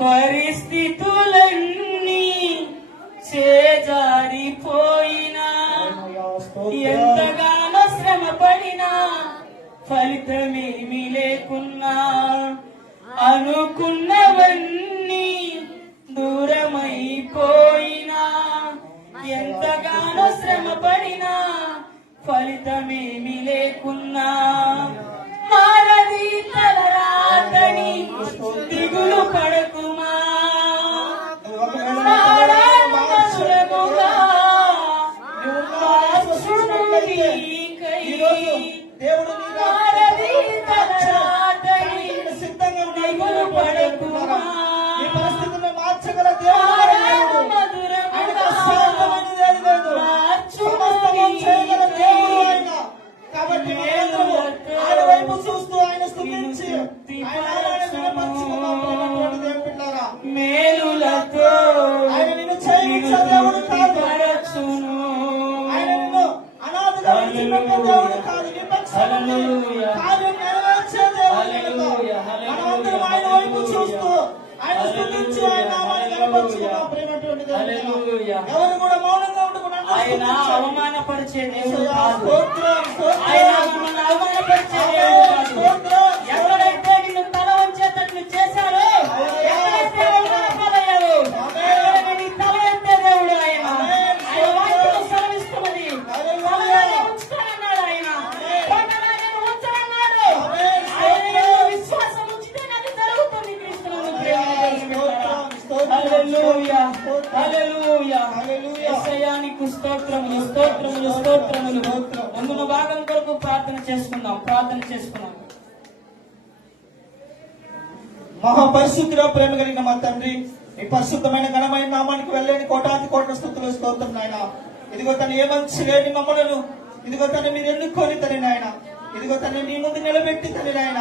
పరిస్థితులన్నీ చేజారిపోయినా ఎంతగానో శ్రమ పడినా ఫలితమేమి లేకున్నా అనుకున్నవన్నీ దూరమైపోయినా ఎంతగానో శ్రమ పడినా ఫలితమేమి లేకున్నా. మార్చును నీకై. దేవుడు దేవుడు కాదు. కార్యం నెరవేర్చే దేవుడు మనమందరం ఆయన వైపు చూస్తూ నామాన్ని. ఎవరు కూడా మౌనంగా ఉండకుండా ఆయన. అవమానపరిచే దేవుడు. ఆయన ప్రేమ హల్లెలూయా హల్లెలూయా యేసయ్యా నీకు స్తోత్రములు స్తోత్రములు. స్తోత్రములు ముందున్న భాగం కొరకు ప్రార్థన చేసుకుందాం ప్రార్థన చేసుకుందాం. మహాపరిశుద్ధిలో ప్రేమ కలిగిన మా తండ్రి ఈ పరిశుద్ధమైన ఘనమైన నామానికి వెళ్ళలేని కోటాది కోట్ల స్థుతులు స్తోత్రం నాయన. ఇదిగో తను ఏ మంచి లేని మమ్మలను ఇదిగో తను మీరు ఎన్నుకొని తని నాయన. ఇదిగో తను నీ ముందు నిలబెట్టి తని నాయన.